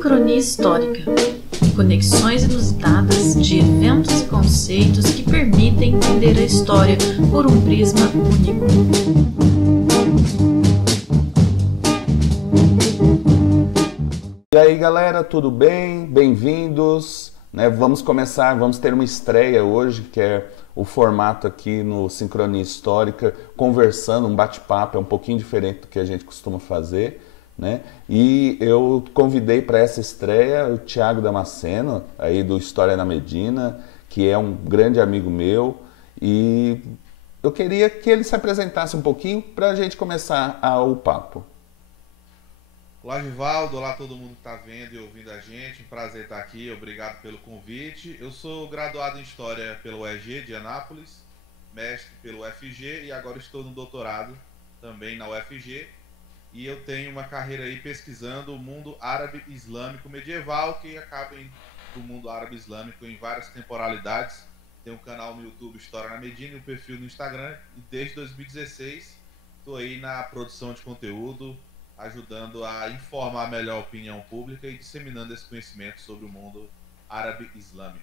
Sincronia Histórica. Conexões inusitadas de eventos e conceitos que permitem entender a história por um prisma único. E aí galera, tudo bem? Bem-vindos, Vamos ter uma estreia hoje, que é o formato aqui no Sincronia Histórica, conversando, um bate-papo, é um pouquinho diferente do que a gente costuma fazer, né? E eu convidei para essa estreia o Thiago Damasceno, aí do História na Medina, que é um grande amigo meu, e eu queria que ele se apresentasse um pouquinho para a gente começar o papo. Olá, Givaldo. Olá, todo mundo que está vendo e ouvindo a gente. Um prazer estar aqui. Obrigado pelo convite. Eu sou graduado em História pelo UEG de Anápolis, mestre pelo UFG e agora estou no doutorado também na UFG. E eu tenho uma carreira aí pesquisando o mundo árabe islâmico medieval, que acaba do mundo árabe islâmico em várias temporalidades. Tem um canal no YouTube História na Medina e um perfil no Instagram. E desde 2016 estou aí na produção de conteúdo, ajudando a informar melhor a opinião pública e disseminando esse conhecimento sobre o mundo árabe islâmico.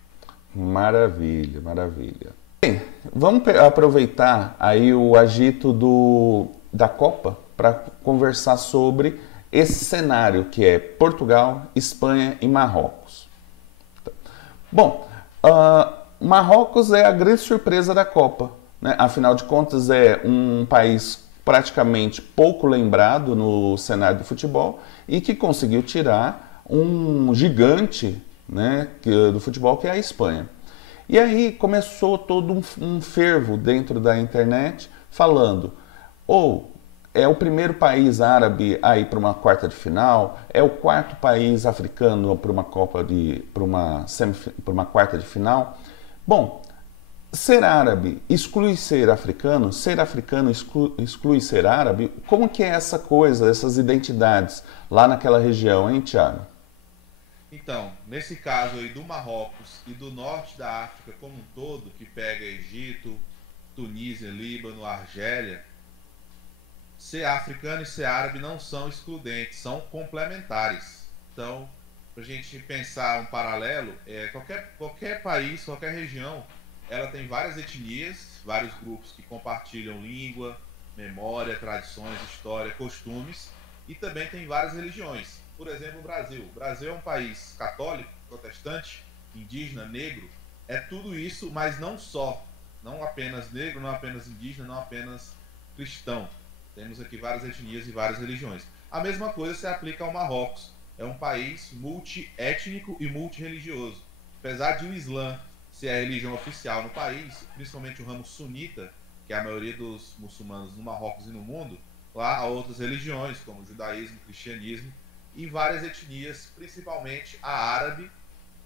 Maravilha, maravilha. Bem, vamos aproveitar aí o agito da Copa para conversar sobre esse cenário que é Portugal, Espanha e Marrocos. Bom, Marrocos é a grande surpresa da Copa, né? Afinal de contas é um país praticamente pouco lembrado no cenário do futebol e que conseguiu tirar um gigante, né, do futebol, que é a Espanha. E aí começou todo um fervo dentro da internet falando ou é o primeiro país árabe a ir para uma quarta de final, é o quarto país africano para uma quarta de final. Bom, ser árabe exclui ser africano exclui ser árabe? Como que é essa coisa, essas identidades lá naquela região, hein, Thiago? Então, nesse caso aí do Marrocos e do norte da África como um todo, que pega Egito, Tunísia, Líbano, Argélia, ser africano e ser árabe não são excludentes, são complementares. Então, para a gente pensar um paralelo, qualquer país, qualquer região, ela tem várias etnias, vários grupos que compartilham língua, memória, tradições, história, costumes, e também tem várias religiões. Por exemplo, o Brasil. O Brasil é um país católico, protestante, indígena, negro. É tudo isso, mas não só. Não apenas negro, não apenas indígena, não apenas cristão. Temos aqui várias etnias e várias religiões. A mesma coisa se aplica ao Marrocos. É um país multiétnico e multirreligioso. Apesar de o Islã ser a religião oficial no país, principalmente o ramo sunita, que é a maioria dos muçulmanos no Marrocos e no mundo, lá há outras religiões, como o judaísmo, o cristianismo, e várias etnias, principalmente a árabe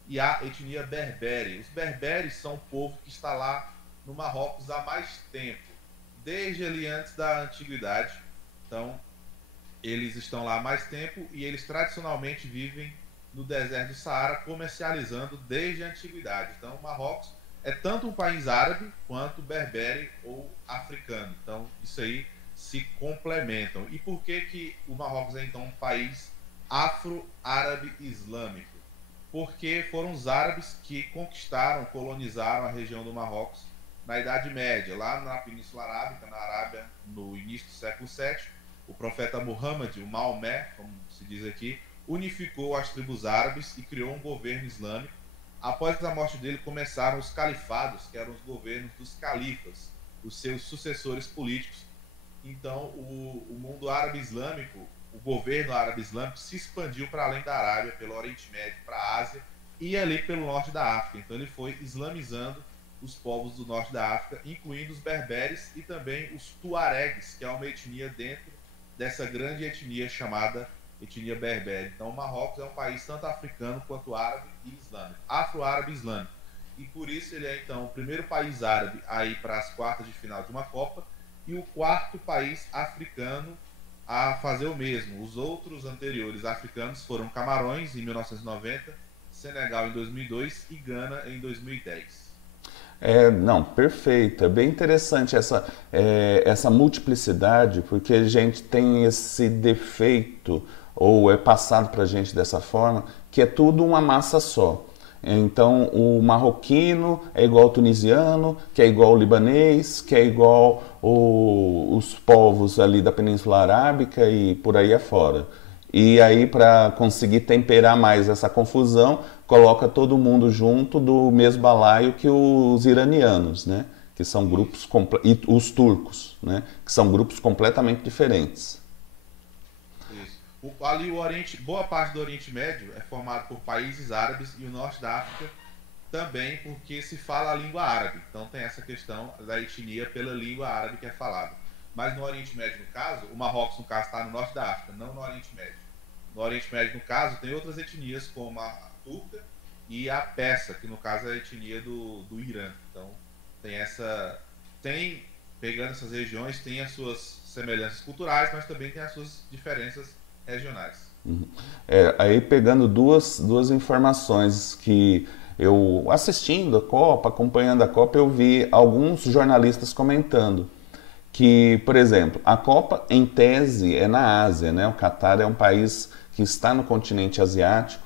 e a etnia berbere. Os berberes são um povo que está lá no Marrocos há mais tempo, desde ali antes da antiguidade. Então, eles estão lá há mais tempo e eles tradicionalmente vivem no deserto do Saara, comercializando desde a antiguidade. Então, o Marrocos é tanto um país árabe quanto berbere ou africano. Então, isso aí se complementam. E por que o Marrocos é então um país afro-árabe islâmico? Porque foram os árabes que conquistaram, colonizaram a região do Marrocos na Idade Média, lá na Península Arábica, na Arábia, no início do século VII. O profeta Muhammad, o Maomé, como se diz aqui, unificou as tribos árabes e criou um governo islâmico. Após a morte dele, começaram os califados, que eram os governos dos califas, os seus sucessores políticos. Então, o mundo árabe islâmico, o governo árabe islâmico se expandiu para além da Arábia, pelo Oriente Médio, para a Ásia e ali pelo norte da África. Então, ele foi islamizando os povos do norte da África, incluindo os berberes e também os tuaregues, que é uma etnia dentro dessa grande etnia chamada etnia berbere. Então, o Marrocos é um país tanto africano quanto árabe e islâmico, afro-árabe islâmico. E por isso ele é, então, o primeiro país árabe a ir para as quartas de final de uma Copa e o quarto país africano a fazer o mesmo. Os outros anteriores africanos foram Camarões, em 1990, Senegal, em 2002 e Gana, em 2010. Não, perfeito. É bem interessante essa multiplicidade, porque a gente tem esse defeito, ou é passado para a gente dessa forma, que é tudo uma massa só. Então, o marroquino é igual ao tunisiano, que é igual ao libanês, que é igual os povos ali da Península Arábica e por aí afora. E aí, para conseguir temperar mais essa confusão, coloca todo mundo junto do mesmo balaio que os iranianos, né? Que são grupos e os turcos, né? Que são grupos completamente diferentes. Isso. Ali o Oriente, boa parte do Oriente Médio é formado por países árabes e o norte da África também, porque se fala a língua árabe. Então tem essa questão da etnia pela língua árabe que é falada. Mas no Oriente Médio, no caso, o Marrocos, no caso, está no norte da África, não no Oriente Médio. No Oriente Médio, no caso, tem outras etnias, como a turca e a persa, que no caso é a etnia do Irã. Então, pegando essas regiões, tem as suas semelhanças culturais, mas também tem as suas diferenças regionais. Aí pegando duas informações que eu, assistindo a Copa, acompanhando a Copa, eu vi alguns jornalistas comentando que, por exemplo, a Copa, em tese, é na Ásia, né? O Catar é um país que está no continente asiático,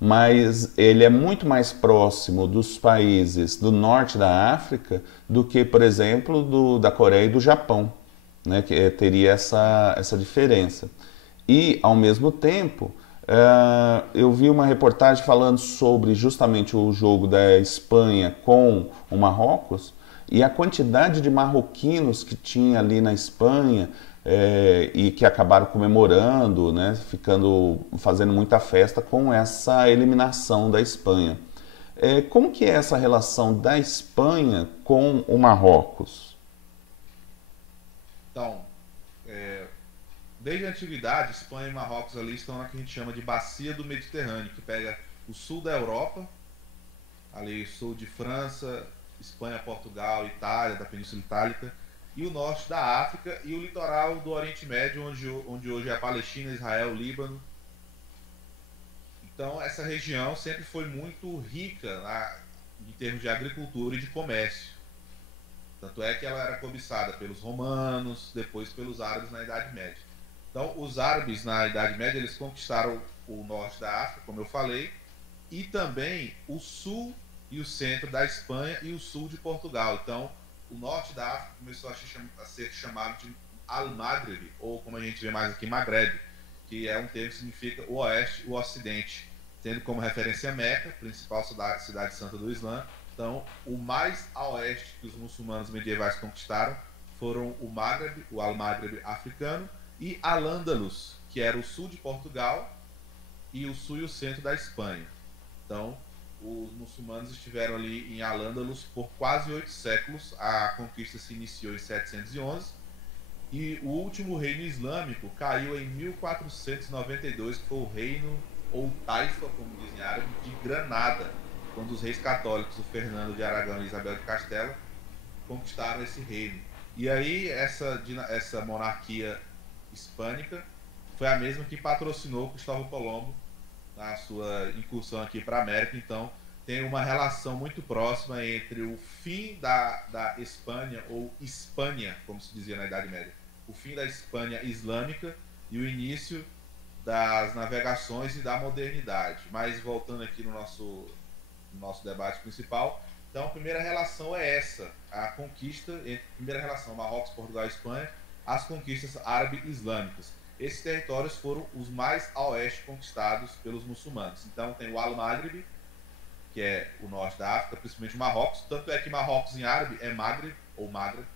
mas ele é muito mais próximo dos países do norte da África do que, por exemplo, da Coreia e do Japão, né? Que teria essa diferença. E, ao mesmo tempo, eu vi uma reportagem falando sobre justamente o jogo da Espanha com o Marrocos, e a quantidade de marroquinos que tinha ali na Espanha e que acabaram comemorando, né, fazendo muita festa com essa eliminação da Espanha. Como que é essa relação da Espanha com o Marrocos? Então, desde a antiguidade, Espanha e Marrocos ali estão na que a gente chama de bacia do Mediterrâneo, que pega o sul da Europa, ali sul de França, Espanha, Portugal, Itália, da Península Itálica, e o norte da África e o litoral do Oriente Médio, onde hoje é a Palestina, Israel, Líbano. Então, essa região sempre foi muito rica em termos de agricultura e de comércio. Tanto é que ela era cobiçada pelos romanos, depois pelos árabes na Idade Média. Então, os árabes na Idade Média, eles conquistaram o norte da África, como eu falei, e também o sul e o centro da Espanha e o sul de Portugal. Então, o norte da África começou a ser chamado de Al-Maghreb, ou como a gente vê mais aqui, Maghreb, que é um termo que significa o oeste, o ocidente, tendo como referência Meca, principal cidade santa do Islã. Então, o mais a oeste que os muçulmanos medievais conquistaram foram o Maghreb, o Al-Maghreb africano, e Al-Andalus, que era o sul de Portugal e o sul e o centro da Espanha. Então, os muçulmanos estiveram ali em Al-Andalus por quase 8 séculos. A conquista se iniciou em 711 e o último reino islâmico caiu em 1492, que foi o reino, ou Taifa, como dizem árabes, de Granada, quando os reis católicos, o Fernando de Aragão e Isabel de Castela, conquistaram esse reino. E aí essa monarquia hispânica foi a mesma que patrocinou Cristóvão Colombo na sua incursão aqui para a América. Então tem uma relação muito próxima entre o fim da Espanha, ou Hispânia, como se dizia na Idade Média, o fim da Espanha islâmica e o início das navegações e da modernidade. Mas voltando aqui no nosso debate principal, então a primeira relação é essa, a primeira relação Marrocos, Portugal e Espanha, as conquistas árabe-islâmicas. Esses territórios foram os mais a oeste conquistados pelos muçulmanos. Então tem o Al-Maghreb, que é o norte da África, principalmente o Marrocos, tanto é que Marrocos em árabe é Maghreb ou Maghreb,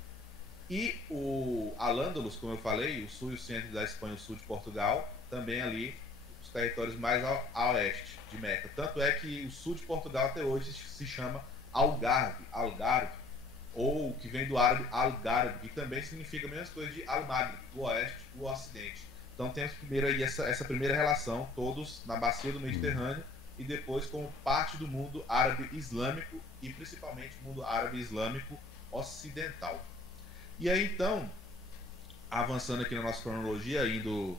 e o Al-Andalus, como eu falei, o sul e o centro da Espanha, o sul de Portugal, também ali os territórios mais a oeste de Meca. Tanto é que o sul de Portugal até hoje se chama Algarve, ou que vem do árabe Algarve, que também significa a mesma coisa de Al-Maghreb, o oeste, o ocidente. Então temos primeiro aí essa primeira relação, todos na bacia do Mediterrâneo, e depois como parte do mundo árabe islâmico, e principalmente o mundo árabe islâmico ocidental. E aí então, avançando aqui na nossa cronologia, indo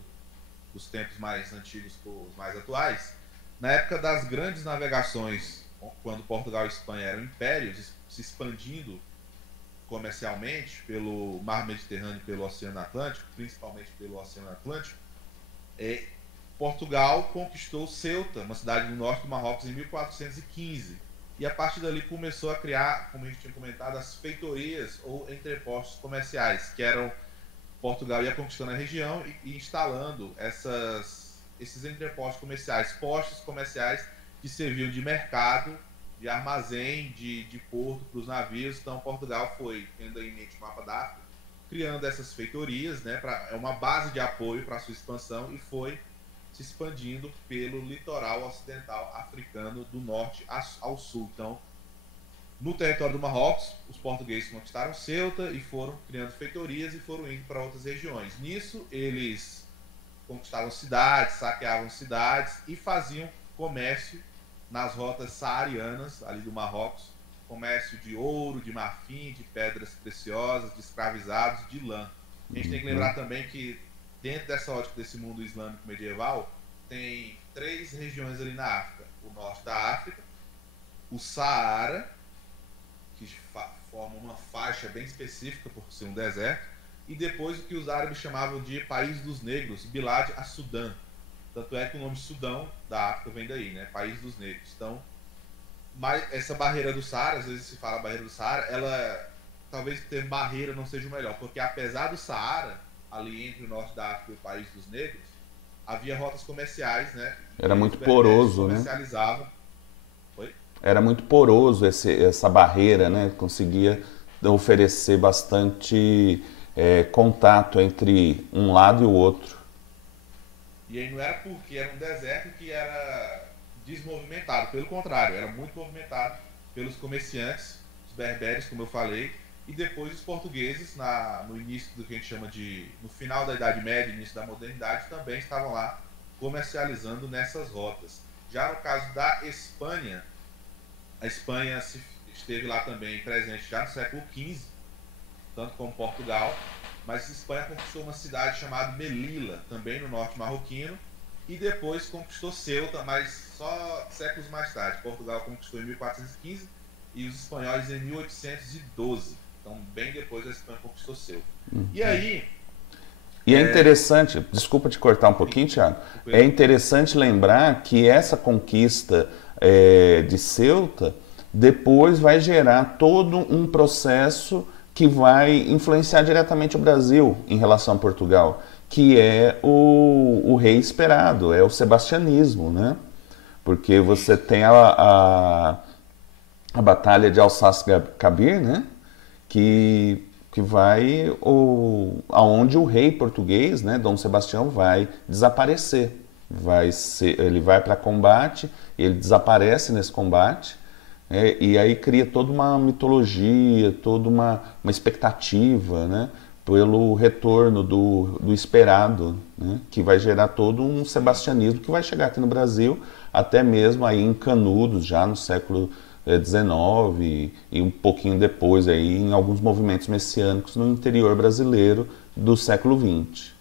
dos tempos mais antigos para os mais atuais, na época das grandes navegações quando Portugal e Espanha eram impérios, se expandindo comercialmente pelo Mar Mediterrâneo e pelo Oceano Atlântico, principalmente pelo Oceano Atlântico, Portugal conquistou Ceuta, uma cidade do norte do Marrocos, em 1415. E a partir dali começou a criar, como a gente tinha comentado, as feitorias ou entrepostos comerciais, que eram Portugal ia conquistando a região e instalando esses entrepostos comerciais, postos comerciais que serviam de mercado, de armazém, de porto para os navios. Então Portugal foi, tendo em mente o mapa da África, criando essas feitorias, né, é uma base de apoio para a sua expansão, e foi se expandindo pelo litoral ocidental africano, do norte ao sul. Então, no território do Marrocos, os portugueses conquistaram Ceuta e foram criando feitorias e foram indo para outras regiões. Nisso, eles conquistavam cidades, saqueavam cidades e faziam comércio nas rotas saarianas, ali do Marrocos, comércio de ouro, de marfim, de pedras preciosas, de escravizados, de lã. A gente tem que lembrar também que, dentro dessa ótica desse mundo islâmico medieval, tem 3 regiões ali na África. O norte da África, o Saara, que forma uma faixa bem específica por ser um deserto, e depois o que os árabes chamavam de País dos Negros, Bilad a-Sudã. Tanto é que o nome Sudão da África vem daí, né? País dos Negros. Então, mas essa barreira do Saara, às vezes se fala barreira do Saara, ela, talvez o termo barreira não seja o melhor, porque apesar do Saara, ali entre o norte da África e o País dos Negros, havia rotas comerciais, né? Era muito poroso, né? Era muito poroso essa barreira, né? Conseguia oferecer bastante contato entre um lado e o outro. E aí não era porque era um deserto que era desmovimentado, pelo contrário, era muito movimentado pelos comerciantes, os berberes, como eu falei, e depois os portugueses, no início do que a gente chama no final da Idade Média, início da modernidade, também estavam lá comercializando nessas rotas. Já no caso da Espanha, a Espanha esteve lá também presente já no século XV, tanto como Portugal, mas a Espanha conquistou uma cidade chamada Melilla, também no norte marroquino, e depois conquistou Ceuta, mas só séculos mais tarde. Portugal conquistou em 1415 e os espanhóis em 1812. Então, bem depois a Espanha conquistou Ceuta. E aí... E é interessante, desculpa te cortar um pouquinho, Thiago, é interessante lembrar que essa conquista de Ceuta depois vai gerar todo um processo que vai influenciar diretamente o Brasil em relação a Portugal, que é o rei esperado, é o sebastianismo, né? Porque você tem a batalha de Alsáce-Cabir, né? Que vai aonde o rei português, né, Dom Sebastião, vai desaparecer. Ele vai para combate, ele desaparece nesse combate, e aí cria toda uma mitologia, toda uma expectativa, né, pelo retorno do esperado, né, que vai gerar todo um sebastianismo que vai chegar aqui no Brasil, até mesmo aí em Canudos, já no século XIX e um pouquinho depois aí em alguns movimentos messiânicos no interior brasileiro do século XX.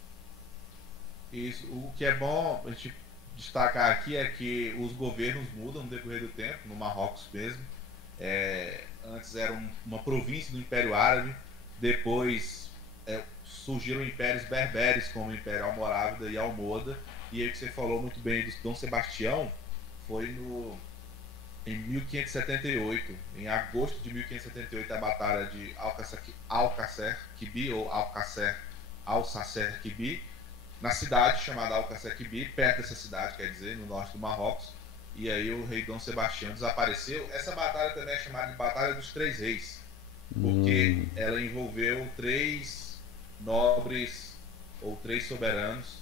Isso. O que é bom a gente destacar aqui é que os governos mudam no decorrer do tempo, no Marrocos mesmo. Antes era uma província do Império Árabe, depois surgiram impérios berberes como o Império Almorávida e Almoda, e aí que você falou muito bem do Dom Sebastião, foi em 1578, em agosto de 1578, a batalha de Alcácer-Quibir, ou Alcácer-Quibir, na cidade chamada Alcácer-Quibir, perto dessa cidade, quer dizer, no norte do Marrocos, e aí o rei Dom Sebastião desapareceu. Essa batalha também é chamada de Batalha dos Três Reis, porque ela envolveu 3 nobres, ou 3 soberanos.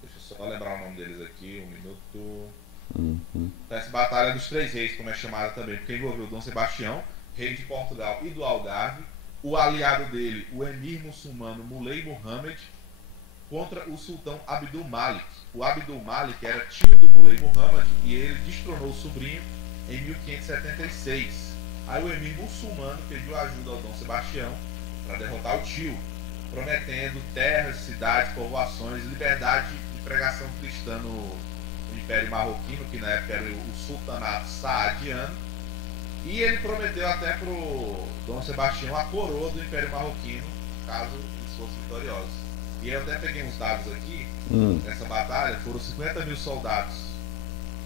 Deixa eu só lembrar o nome deles aqui, um minuto... Então, essa Batalha dos Três Reis, como é chamada também, porque envolveu Dom Sebastião, rei de Portugal e do Algarve, o aliado dele, o emir muçulmano Muley Muhammad, contra o sultão Abdul Malik. O Abdul Malik era tio do Muley Muhammad e ele destronou o sobrinho em 1576. Aí o emir muçulmano pediu ajuda ao Dom Sebastião para derrotar o tio, prometendo terras, cidades, povoações, liberdade de pregação cristã no Império Marroquino, que na época era o Sultanato Saadiano, e ele prometeu até para o Dom Sebastião a coroa do Império Marroquino, caso eles fossem vitoriosos. E eu até peguei uns dados aqui, nessa batalha, foram 50 mil soldados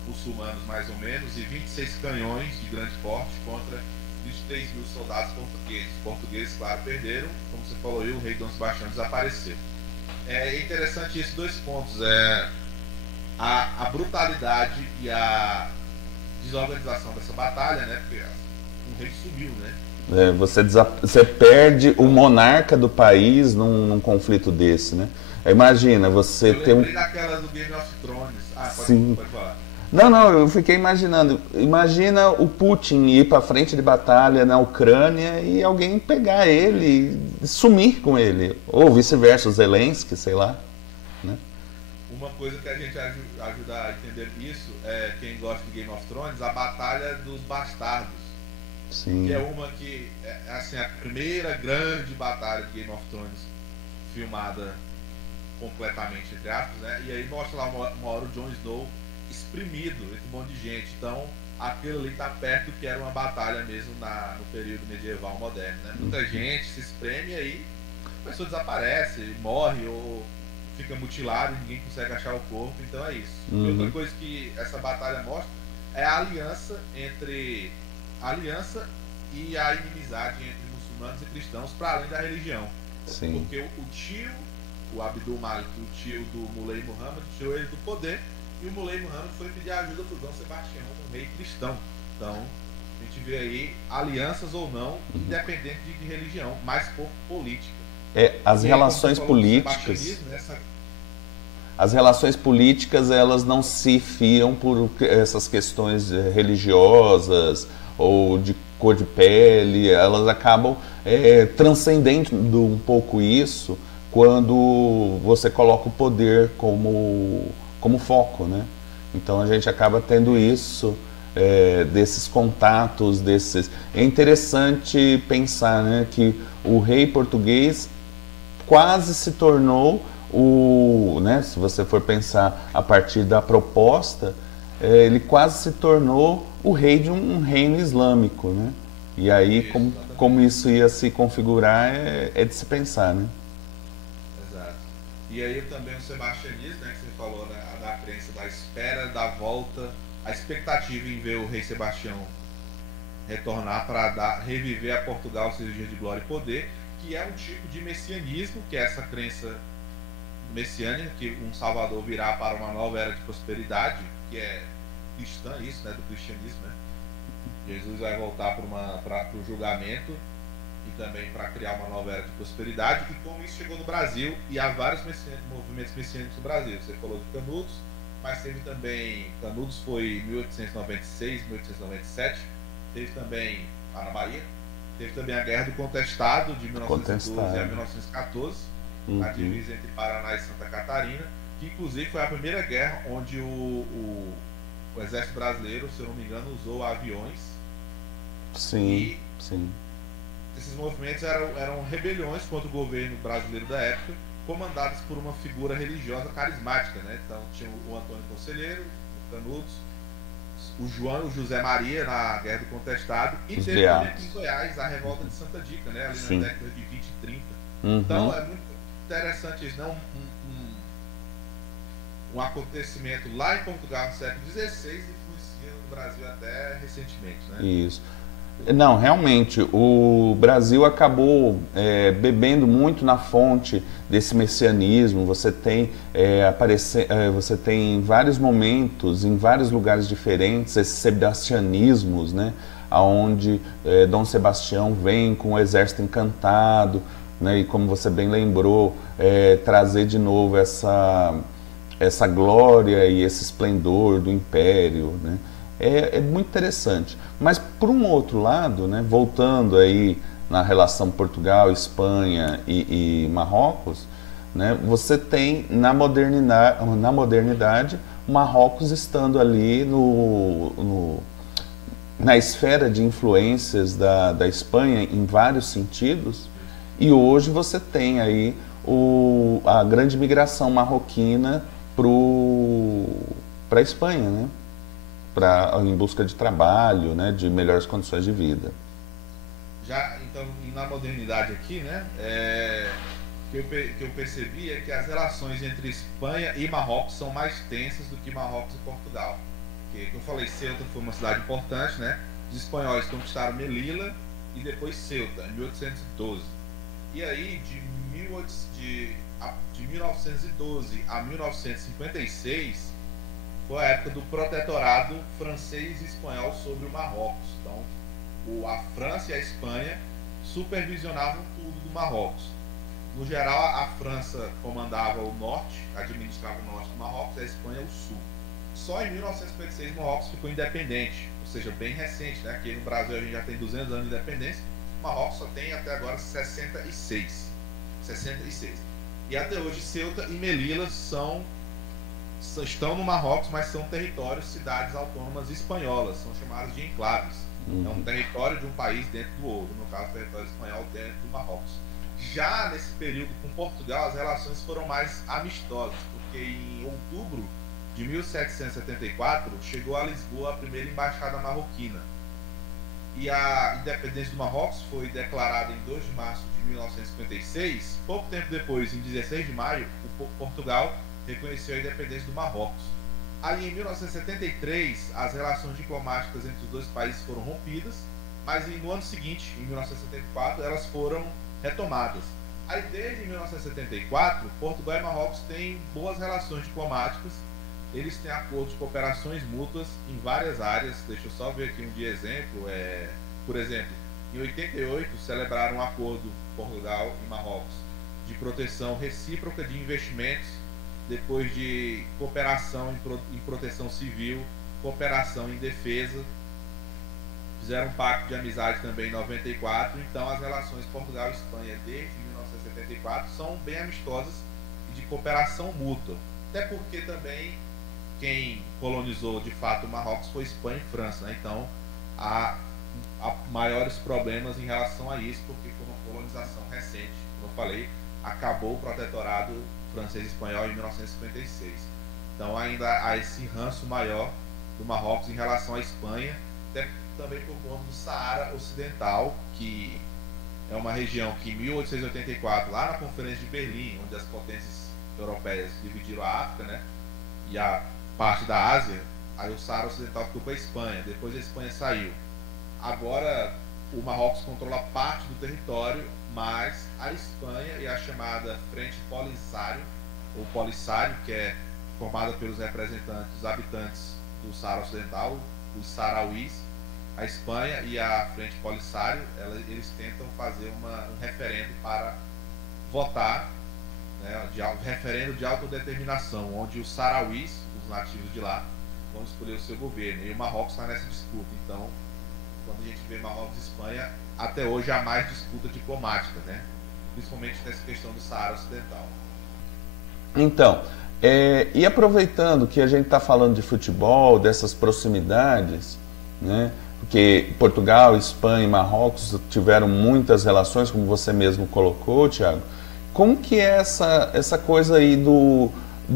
muçulmanos, mais ou menos, e 26 canhões de grande porte contra 23 mil soldados portugueses. Os portugueses, claro, perderam, como você falou aí, o rei Dom Sebastião desapareceu. É interessante esses dois pontos, a brutalidade e a desorganização dessa batalha, né, porque um rei sumiu, né? Você perde o monarca do país num conflito desse, né? Imagina, você tem daquela do Game of Thrones. Sim. Pode falar. Não, eu fiquei imaginando. Imagina o Putin ir para frente de batalha na Ucrânia e alguém pegar ele e sumir com ele. Ou vice-versa, o Zelensky, sei lá. Né? Uma coisa que a gente ajuda a entender isso é, quem gosta de Game of Thrones, a Batalha dos Bastardos. Sim. Que é uma que é assim, a primeira grande batalha de Game of Thrones filmada completamente, entre aspas, né? E aí mostra lá uma hora o Jon Snow exprimido entre um monte de gente. Então aquilo ali tá perto do que era uma batalha mesmo no período medieval moderno, né? Muita gente se espreme e aí a pessoa desaparece, morre ou fica mutilado e ninguém consegue achar o corpo. Então é isso. E outra coisa que essa batalha mostra é a aliança e a inimizade entre muçulmanos e cristãos para além da religião. Sim. Porque o tio, o Abdul Malik, o tio do Muley Muhammad, tirou ele do poder, e o Muley Muhammad foi pedir ajuda para o Dom Sebastião, um rei cristão. Então, a gente vê aí alianças ou não, independente de religião, mas por política. As relações políticas... As relações políticas, elas não se fiam por essas questões religiosas ou de cor de pele, elas acabam transcendendo um pouco isso quando você coloca o poder como foco, né? Então a gente acaba tendo isso, desses contatos, É interessante pensar, né, que o rei português quase se tornou né, se você for pensar a partir da proposta, ele quase se tornou o rei de um reino islâmico, né? E aí, como isso ia se configurar, é de se pensar, né? Exato. E aí também o sebastianismo, né, que você falou, né, da crença da espera, da volta, a expectativa em ver o rei Sebastião retornar para reviver a Portugal seus dias de glória e poder, que é um tipo de messianismo, que é essa crença messiânica, que um salvador virá para uma nova era de prosperidade, que é cristã, isso, né, do cristianismo, né? Jesus vai voltar para o julgamento e também para criar uma nova era de prosperidade, e como isso chegou no Brasil, e há vários movimentos messiânicos no Brasil. Você falou de Canudos, mas teve também, Canudos foi em 1896, 1897, teve também Ana Maria, teve também a Guerra do Contestado, de 1912 a 1914, a divisa entre Paraná e Santa Catarina, que inclusive foi a primeira guerra onde o exército brasileiro, se eu não me engano, usou aviões. Sim. Esses movimentos eram rebeliões contra o governo brasileiro da época, comandadas por uma figura religiosa carismática, né? Então tinha o Antônio Conselheiro, o Canudos, o João e o José Maria na Guerra do Contestado, e teve também aqui em Goiás a revolta de Santa Dica, né? Ali na década de 20 e 30. Então é muito interessante isso, não? Um acontecimento lá em Portugal no século XVI influencia no Brasil até recentemente, né? Isso. Não, realmente, o Brasil acabou bebendo muito na fonte desse messianismo. Você tem você tem vários momentos, em vários lugares diferentes, esses sebastianismos, né? Onde Dom Sebastião vem com o exército encantado, né? E como você bem lembrou, trazer de novo essa glória e esse esplendor do império, né? É muito interessante. Mas, por um outro lado, né, voltando aí na relação Portugal, Espanha e Marrocos, né, você tem na modernidade Marrocos estando ali na esfera de influências da Espanha em vários sentidos, e hoje você tem aí a grande migração marroquina para para a Espanha, né? Em busca de trabalho, né? De melhores condições de vida. Já, então, na modernidade aqui, né, que eu percebi é que as relações entre Espanha e Marrocos são mais tensas do que Marrocos e Portugal. Que eu falei, Ceuta foi uma cidade importante, né? Os espanhóis conquistaram Melilla e depois Ceuta, em 1812. E aí, de 1912 a 1956, foi a época do protetorado francês e espanhol sobre o Marrocos. Então, a França e a Espanha supervisionavam tudo do Marrocos. No geral, a França comandava o norte, administrava o norte do Marrocos, e a Espanha o sul. Só em 1956 o Marrocos ficou independente, ou seja, bem recente, né? Aqui no Brasil a gente já tem 200 anos de independência, o Marrocos só tem até agora 66. E até hoje Ceuta e Melilla estão no Marrocos, mas são territórios, cidades autônomas espanholas, são chamadas de enclaves. É um território de um país dentro do outro, no caso, o território espanhol dentro do Marrocos. Já nesse período com Portugal, as relações foram mais amistosas, porque em outubro de 1774 chegou a Lisboa a primeira embaixada marroquina. E a independência do Marrocos foi declarada em 2 de março de 1956. Pouco tempo depois, em 16 de maio, Portugal reconheceu a independência do Marrocos. Aí, em 1973, as relações diplomáticas entre os dois países foram rompidas, mas no ano seguinte, em 1974, elas foram retomadas. Aí, desde 1974, Portugal e Marrocos têm boas relações diplomáticas. Eles têm acordos de cooperações mútuas em várias áreas. Deixa eu só ver aqui um de exemplo. Por exemplo, em 88, celebraram um acordo Portugal e Marrocos de proteção recíproca de investimentos, depois de cooperação em proteção civil, cooperação em defesa. Fizeram um pacto de amizade também em 94. Então, as relações Portugal e Espanha desde 1974 são bem amistosas e de cooperação mútua. Até porque também quem colonizou de fato o Marrocos foi Espanha e França, né? Então, há maiores problemas em relação a isso, porque foi uma colonização recente. Como eu falei, acabou o protetorado francês e espanhol em 1956. Então ainda há esse ranço maior do Marrocos em relação à Espanha, até também por conta do Saara Ocidental, que é uma região que em 1884, lá na Conferência de Berlim, onde as potências europeias dividiram a África, né, e a parte da Ásia, aí o Saara Ocidental ficou para a Espanha, depois a Espanha saiu. Agora o Marrocos controla parte do território, mas a Espanha e a chamada Frente Polisário, ou Polisário, que é formada pelos representantes, os habitantes do Saara Ocidental, os sarauís, a Espanha e a Frente Polisário, eles tentam fazer um referendo para votar, né, referendo de autodeterminação, onde os sarauís, os nativos de lá, vão escolher o seu governo. E o Marrocos está nessa disputa. Então, quando a gente vê Marrocos e Espanha, até hoje há mais disputa diplomática, né? Principalmente nessa questão do Saara Ocidental. Então, e aproveitando que a gente está falando de futebol, dessas proximidades, né? Porque Portugal, Espanha e Marrocos tiveram muitas relações, como você mesmo colocou, Thiago. Como que é essa coisa aí do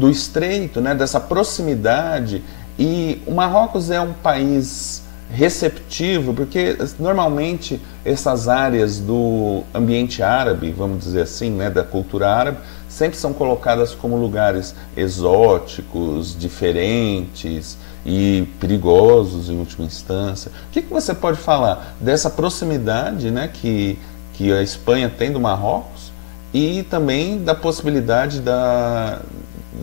estreito, né? Dessa proximidade? E o Marrocos é um país receptivo, porque normalmente essas áreas do ambiente árabe, vamos dizer assim, né, da cultura árabe, sempre são colocadas como lugares exóticos, diferentes e perigosos em última instância. O que você pode falar dessa proximidade, né, que a Espanha tem do Marrocos e também da possibilidade da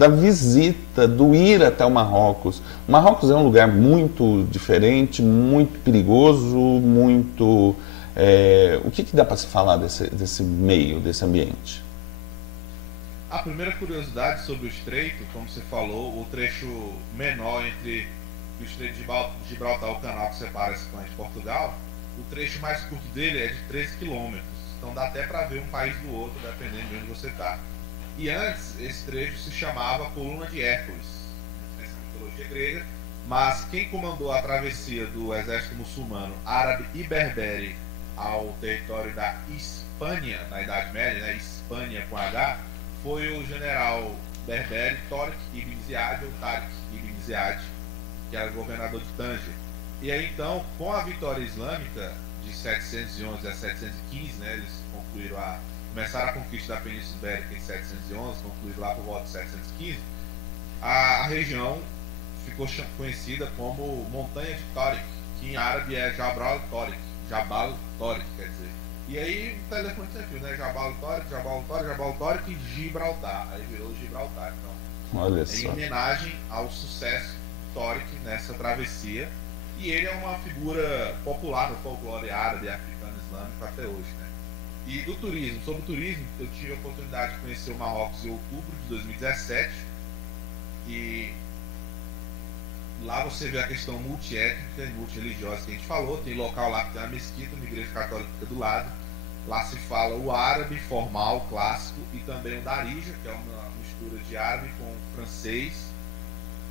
visita, do ir até o Marrocos? O Marrocos é um lugar muito diferente, muito perigoso, muito... o que dá para se falar desse meio, desse ambiente? A primeira curiosidade sobre o estreito, como você falou, o trecho menor entre o estreito de Gibraltar, o canal que separa a Espanha de Portugal, o trecho mais curto dele é de 13 km. Então dá até para ver um país do outro, dependendo de onde você está. E antes, esse trecho se chamava Coluna de Hércules, nessa mitologia grega, mas quem comandou a travessia do exército muçulmano, árabe e berbere ao território da Espanha, na Idade Média, né, Espanha com H, foi o general berbere Tariq ibn Ziyad, ou Tariq ibn Ziyad, que era governador de Tanger. E aí então, com a vitória islâmica de 711 a 715, né, eles começaram a conquista da Península Ibérica em 711, concluíram lá por volta de 715, a região ficou conhecida como Montanha de Tariq, que em árabe é Jabal Tariq, quer dizer. E aí o telefone sempre, né? Jabal Tariq e Gibraltar. Aí virou Gibraltar. Então, olha só. Em homenagem ao sucesso de Tariq nessa travessia. E ele é uma figura popular no folclore árabe, africano, islâmico até hoje, né? E do turismo, sobre o turismo, eu tive a oportunidade de conhecer o Marrocos em outubro de 2017. E lá você vê a questão multiétnica e multireligiosa que a gente falou. Tem local lá que tem uma mesquita, uma igreja católica do lado. Lá se fala o árabe formal, clássico, e também o darija, que é uma mistura de árabe com francês.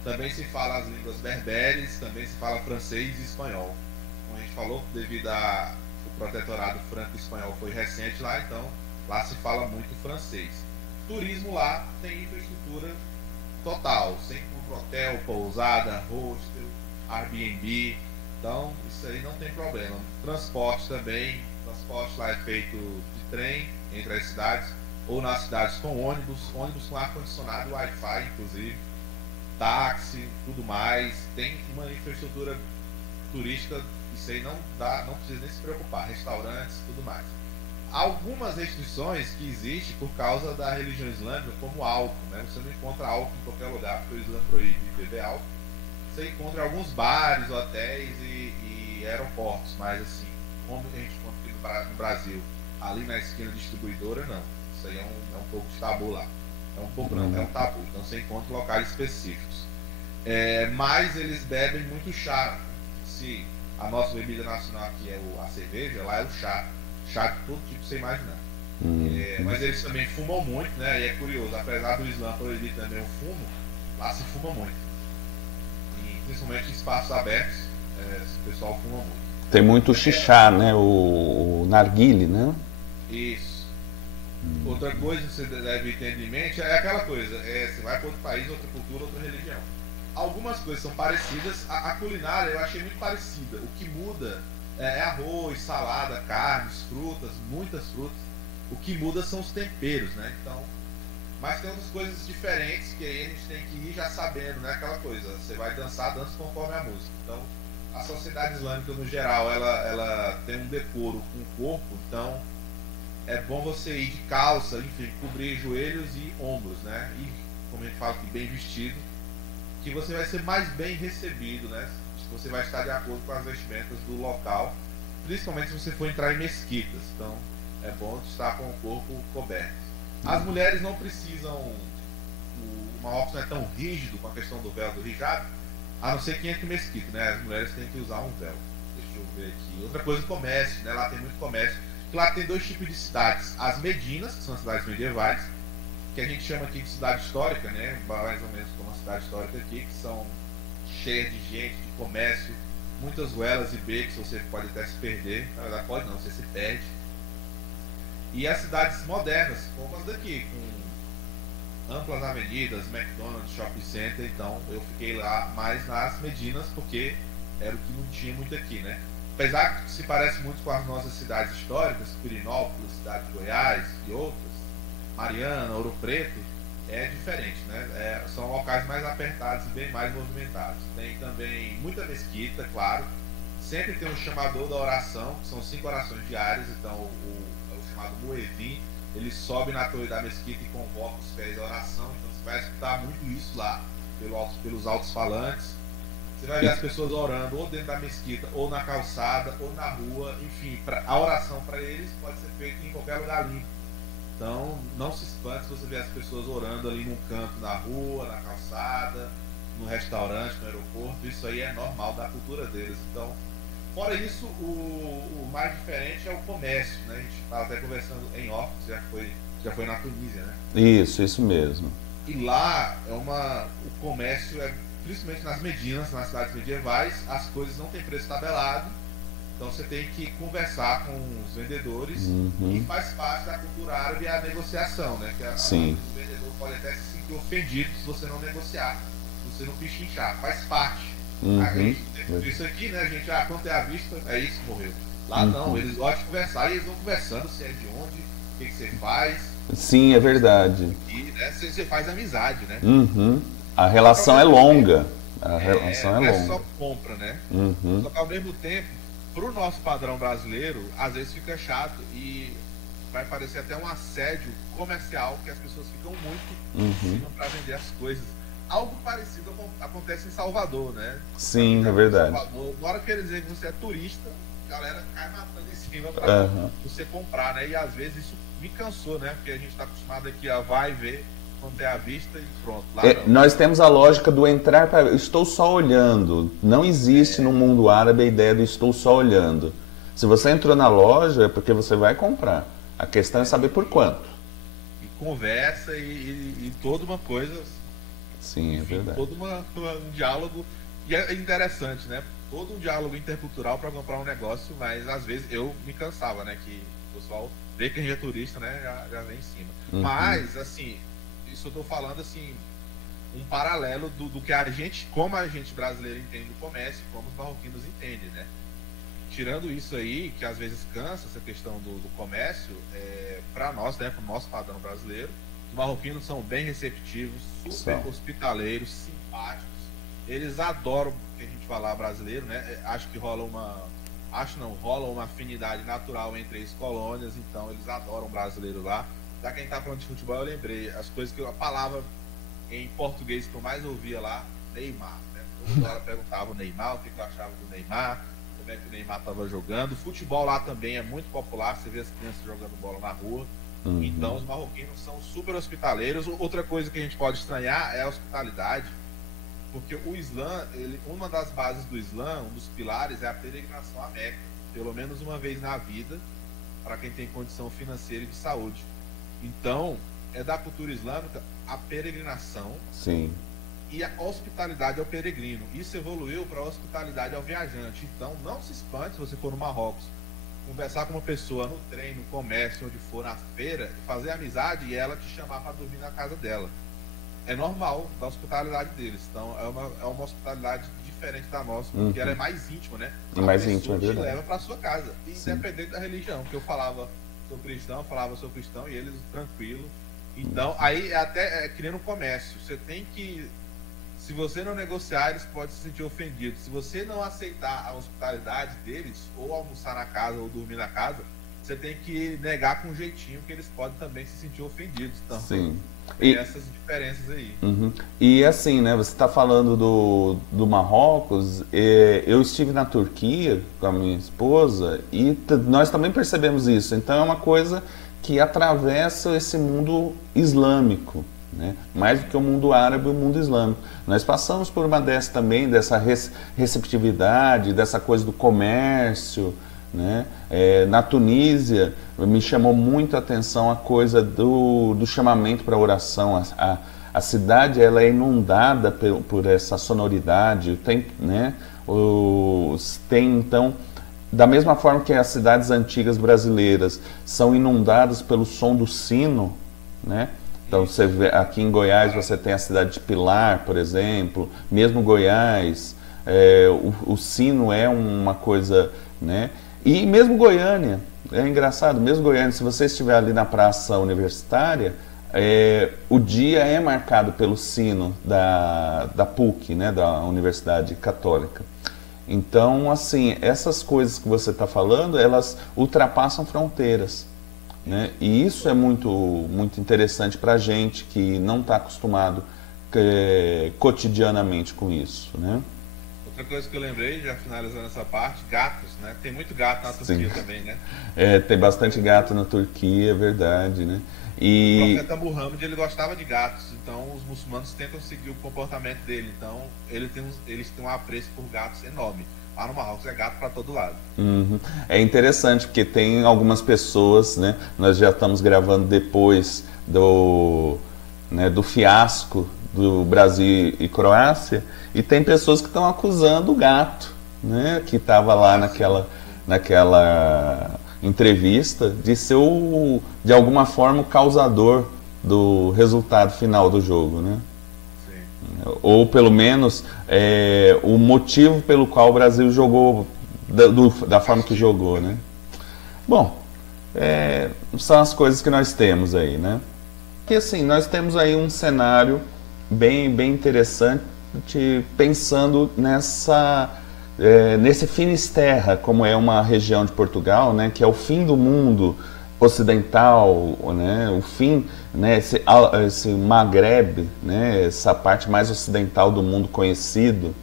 Também se fala as línguas berberes, também se fala francês e espanhol. Como a gente falou, devido ao protetorado franco-espanhol foi recente lá, então lá se fala muito francês. Turismo lá tem infraestrutura total, sem hotel, pousada, hostel, Airbnb, então isso aí não tem problema. Transporte também, transporte lá é feito de trem entre as cidades, ou nas cidades com ônibus com ar-condicionado, Wi-Fi inclusive, táxi, tudo mais, tem uma infraestrutura turística, isso aí não precisa nem se preocupar, restaurantes, tudo mais. Algumas restrições que existem por causa da religião islâmica, como álcool, né? Você não encontra álcool em qualquer lugar, porque o Islã proíbe beber álcool. Você encontra em alguns bares, hotéis e aeroportos, mas assim, como a gente encontra aqui no Brasil, ali na esquina distribuidora, não. Isso aí é um pouco de tabu lá. É um pouco não, é um tabu. Então você encontra em locais específicos. Mas eles bebem muito chá. Se a nossa bebida nacional aqui é a cerveja, lá é o chá. Chá de todo tipo, você imaginar. Mas eles também fumam muito, né? E é curioso, apesar do Islã proibir também o fumo, lá se fuma muito. E principalmente em espaços abertos, o pessoal fuma muito. Tem muito xixá, né? O narguile, né? Isso. Outra coisa que você deve ter em mente é aquela coisa, você vai para outro país, outra cultura, outra religião. Algumas coisas são parecidas, a culinária eu achei muito parecida. O que muda é arroz, salada, carnes, frutas, muitas frutas. O que muda são os temperos, né? Então, mas tem outras coisas diferentes que aí a gente tem que ir já sabendo, né? Aquela coisa, você vai dançar, dança conforme a música. Então, a sociedade islâmica no geral, ela tem um decoro com o corpo, então é bom você ir de calça, enfim, cobrir joelhos e ombros, né? E, como a gente fala aqui, bem vestido, que você vai ser mais bem recebido, né? Você vai estar de acordo com as vestimentas do local, principalmente se você for entrar em mesquitas. Então, é bom estar com o corpo coberto. As mulheres não precisam, o Marrocos não é tão rígido com a questão do véu do hijab, a não ser que entre mesquita, né? As mulheres têm que usar um véu. Deixa eu ver aqui. Outra coisa, comércio, né? Lá tem muito comércio. Lá tem dois tipos de cidades. As Medinas, que são as cidades medievais, que a gente chama aqui de cidade histórica, né? Mais ou menos como a cidade histórica aqui, que são cheias de gente, de comércio, muitas ruelas e becos, você pode até se perder. Na verdade, pode não, você se perde. E as cidades modernas, como as daqui, com amplas avenidas, McDonald's, shopping center. Então eu fiquei lá mais nas Medinas, porque era o que não tinha muito aqui, né? Apesar que se parece muito com as nossas cidades históricas, Pirinópolis, cidade de Goiás e outras, Mariana, Ouro Preto, é diferente, né? São locais mais apertados e bem mais movimentados. Tem também muita mesquita, claro. Sempre tem um chamador da oração, que são 5 orações diárias. Então o chamado Muezzin, ele sobe na torre da mesquita e convoca os fiéis à oração. Então você vai escutar muito isso lá, pelos altos-falantes. Você vai ver as pessoas orando ou dentro da mesquita, ou na calçada, ou na rua. Enfim, a oração para eles pode ser feita em qualquer lugar limpo. Então, não se espante se você ver as pessoas orando ali num canto na rua, na calçada, no restaurante, no aeroporto. Isso aí é normal da cultura deles. Então, fora isso, o mais diferente é o comércio, né? A gente estava até conversando em off, já foi na Tunísia, né? Isso mesmo. E lá o comércio principalmente nas Medinas, nas cidades medievais, as coisas não têm preço tabelado. Então você tem que conversar com os vendedores e faz parte da cultura árabe a negociação, né? Que Sim. o vendedor pode até se sentir ofendido se você não negociar, se você não pichinchar, faz parte. A gente tem isso aqui, né? A gente, quanto é a vista, é isso, morreu. Lá não, eles gostam de conversar e eles vão conversando se é de onde, o que você faz. Sim, é verdade. E né, você faz amizade, né? A relação é longa. A relação não é é longa. só compra, né? Só que ao mesmo tempo, pro nosso padrão brasileiro, às vezes fica chato e vai parecer até um assédio comercial, que as pessoas ficam muito em cima para vender as coisas. Algo parecido acontece em Salvador, né? Sim, é verdade. Salvador, na hora que eles dizem que você é turista, a galera cai matando em cima para você comprar, né? E às vezes isso me cansou, né? Porque a gente está acostumado aqui a vai ver quando é à vista e pronto. Lá nós temos a lógica do entrar para... Estou só olhando. Não existe no mundo árabe a ideia do estou só olhando. Se você entrou na loja é porque você vai comprar. A questão é saber por quanto. E conversa e toda uma coisa... Sim, é verdade. Todo um diálogo, e é interessante, né? Todo um diálogo intercultural para comprar um negócio, mas às vezes eu me cansava, né? Que o pessoal vê que a gente é turista, né? Já vem em cima. Mas, assim, isso eu tô falando, assim, um paralelo do que a gente, como a gente brasileiro entende o comércio, como os marroquinos entendem, né? Tirando isso aí, que às vezes cansa essa questão do comércio, para nós, né? Para o nosso padrão brasileiro, os marroquinos são bem receptivos, super hospitaleiros, simpáticos. Eles adoram o que a gente falar brasileiro, né? Acho que rola uma afinidade natural entre as colônias, então eles adoram o brasileiro lá. Já que a gente tá falando de futebol, eu lembrei as coisas a palavra em português que eu mais ouvia lá, Neymar, né? Toda hora perguntava o Neymar, o que eu achava do Neymar, como é que o Neymar estava jogando. O futebol lá também é muito popular, você vê as crianças jogando bola na rua. Então os marroquinos são super hospitaleiros. Outra coisa que a gente pode estranhar é a hospitalidade, porque o Islã, uma das bases do Islã, um dos pilares é a peregrinação à Meca, pelo menos uma vez na vida, para quem tem condição financeira e de saúde. Então, é da cultura islâmica a peregrinação. Sim. E a hospitalidade ao peregrino. Isso evoluiu para a hospitalidade ao viajante. Então, não se espante se você for no Marrocos, conversar com uma pessoa no trem, no comércio, onde for, na feira, fazer amizade e ela te chamar para dormir na casa dela. É normal da hospitalidade deles. Então, é uma hospitalidade diferente da nossa, porque ela é mais íntima, né? Mais íntima, é verdade. Te leva para sua casa, independente da religião. Que eu falava, sou cristão, e eles tranquilo. Então, aí até criando um comércio. Você tem que... Se você não negociar, eles podem se sentir ofendidos. Se você não aceitar a hospitalidade deles, ou almoçar na casa, ou dormir na casa, você tem que negar com um jeitinho, que eles podem também se sentir ofendidos. Então, sim. Tem essas diferenças aí. E assim, né, você está falando do Marrocos, eu estive na Turquia com a minha esposa e nós também percebemos isso. Então é uma coisa que atravessa esse mundo islâmico. Né? Mais do que o mundo árabe e o mundo islâmico. Nós passamos por uma dessa também, dessa receptividade, dessa coisa do comércio. Né? Na Tunísia, me chamou muito a atenção a coisa do chamamento para a oração. A cidade ela é inundada por essa sonoridade. Né? Tem, então, da mesma forma que as cidades antigas brasileiras são inundadas pelo som do sino, né? Então, você vê, aqui em Goiás você tem a cidade de Pilar, por exemplo, mesmo Goiás, o sino é uma coisa, né? E mesmo Goiânia, é engraçado, mesmo Goiânia, se você estiver ali na praça universitária, o dia é marcado pelo sino da PUC, né? Da Universidade Católica. Então, assim, essas coisas que você está falando, elas ultrapassam fronteiras. Né? E isso é muito, muito interessante para a gente que não está acostumado cotidianamente com isso. Né? Outra coisa que eu lembrei, já finalizando essa parte, gatos, né? Tem muito gato na Turquia também, né? Tem bastante gato na Turquia, é verdade, né? O profeta Muhammad, ele gostava de gatos, então os muçulmanos tentam seguir o comportamento dele, então eles têm um apreço por gatos enorme. Lá no Marrocos é gato para todo lado. É interessante porque tem algumas pessoas, né? Nós já estamos gravando depois do fiasco do Brasil e Croácia, e tem pessoas que estão acusando o gato, né? Que estava lá naquela entrevista, de ser de alguma forma o causador do resultado final do jogo, né? Sim. Ou pelo menos o motivo pelo qual o Brasil jogou da forma que jogou, né? Bom, são as coisas que nós temos aí, né? Que assim, nós temos aí um cenário bem interessante, pensando nesse Finisterra, como é uma região de Portugal, né, que é o fim do mundo ocidental, né, o fim, né, esse Maghreb, né, essa parte mais ocidental do mundo conhecido.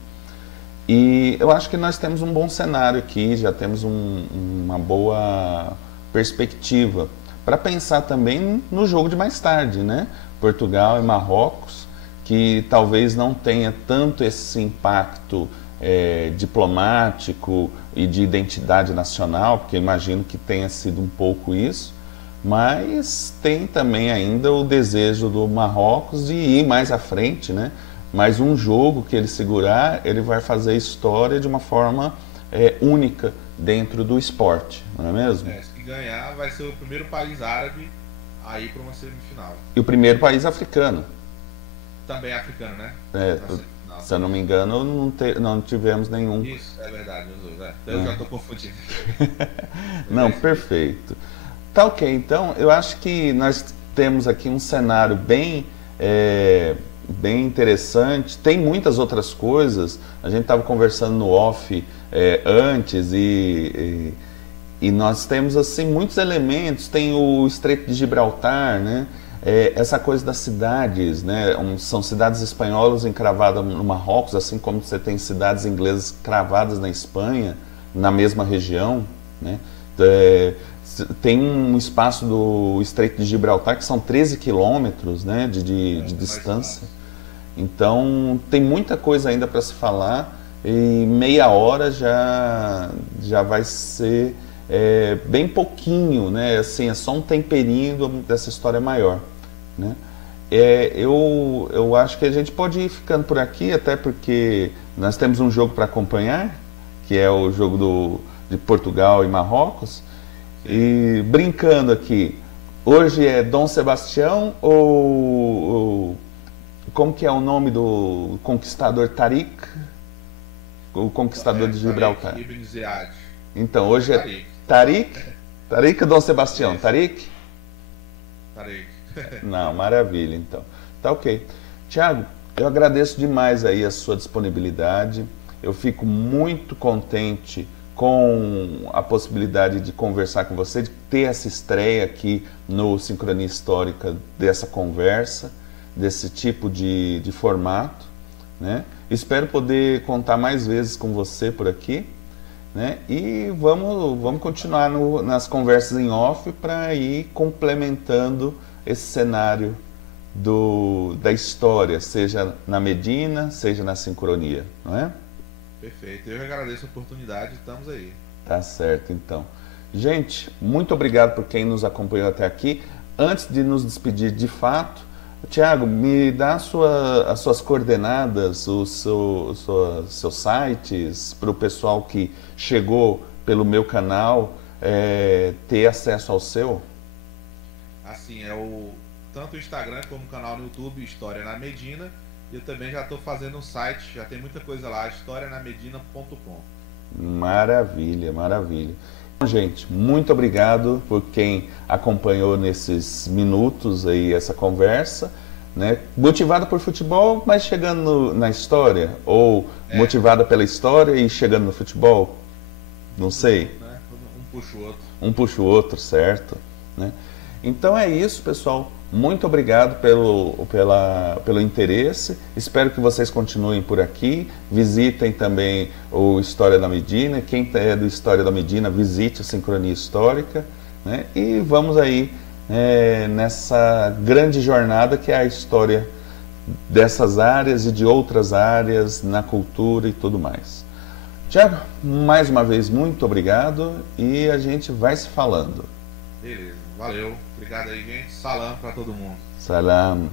E eu acho que nós temos um bom cenário aqui, já temos uma boa perspectiva para pensar também no jogo de mais tarde, né? Portugal e Marrocos, que talvez não tenha tanto esse impacto diplomático e de identidade nacional, porque eu imagino que tenha sido um pouco isso, mas tem também ainda o desejo do Marrocos de ir mais à frente, né? Mas um jogo que ele segurar, ele vai fazer história de uma forma única dentro do esporte, não é mesmo? Se ganhar, vai ser o primeiro país árabe a ir para uma semifinal. E o primeiro país africano. Também africano, né? Se eu não me engano, não tivemos nenhum. Isso, é verdade, eu já estou confundindo. Não, perfeito. Tá ok, então eu acho que nós temos aqui um cenário bem interessante. Tem muitas outras coisas. A gente estava conversando no off antes e nós temos assim muitos elementos. Tem o Estreito de Gibraltar, né? Essa coisa das cidades, né? São cidades espanholas encravadas no Marrocos, assim como você tem cidades inglesas cravadas na Espanha, na mesma região, né? Tem um espaço do Estreito de Gibraltar que são 13 quilômetros, né, de distância. Então tem muita coisa ainda para se falar e meia hora já vai ser bem pouquinho, né? Assim, é só um temperinho dessa história maior, né? Eu acho que a gente pode ir ficando por aqui, até porque nós temos um jogo para acompanhar, que é o jogo de Portugal e Marrocos. E brincando aqui, hoje é Dom Sebastião ou como que é o nome do conquistador Tariq? O conquistador de Gibraltar. Ibn Ziyad. Então, hoje é Tariq ou Dom Sebastião? Tariq? Tariq. Não, maravilha, então. Tá ok. Tiago, eu agradeço demais aí a sua disponibilidade. Eu fico muito contente com a possibilidade de conversar com você, de ter essa estreia aqui no Sincronia Histórica, dessa conversa, desse tipo de formato, né? Espero poder contar mais vezes com você por aqui, né? E vamos continuar nas conversas em off para ir complementando esse cenário da história, seja na Medina, seja na Sincronia, não é? Perfeito, eu agradeço a oportunidade, estamos aí. Tá certo, então. Gente, muito obrigado por quem nos acompanhou até aqui. Antes de nos despedir de fato, Tiago, me dá as suas coordenadas, os seus sites, para o pessoal que chegou pelo meu canal ter acesso ao seu. Assim, tanto o Instagram como o canal no YouTube, História na Medina. Eu também já estou fazendo um site, já tem muita coisa lá, historianamedina.com. Maravilha, maravilha. Bom, gente, muito obrigado por quem acompanhou nesses minutos aí essa conversa, né? Motivada por futebol, mas chegando na história, ou motivada pela história e chegando no futebol, não sei. Né? Um puxa o outro. Um puxa o outro, certo? Né? Então é isso, pessoal. Muito obrigado pelo interesse. Espero que vocês continuem por aqui. Visitem também o História da Medina. Quem é do História da Medina, visite a Sincronia Histórica, né? E vamos aí nessa grande jornada que é a história dessas áreas e de outras áreas na cultura e tudo mais. Tiago, mais uma vez, muito obrigado e a gente vai se falando. Beleza, valeu. Obrigado aí, gente. Salam para todo mundo. Salam.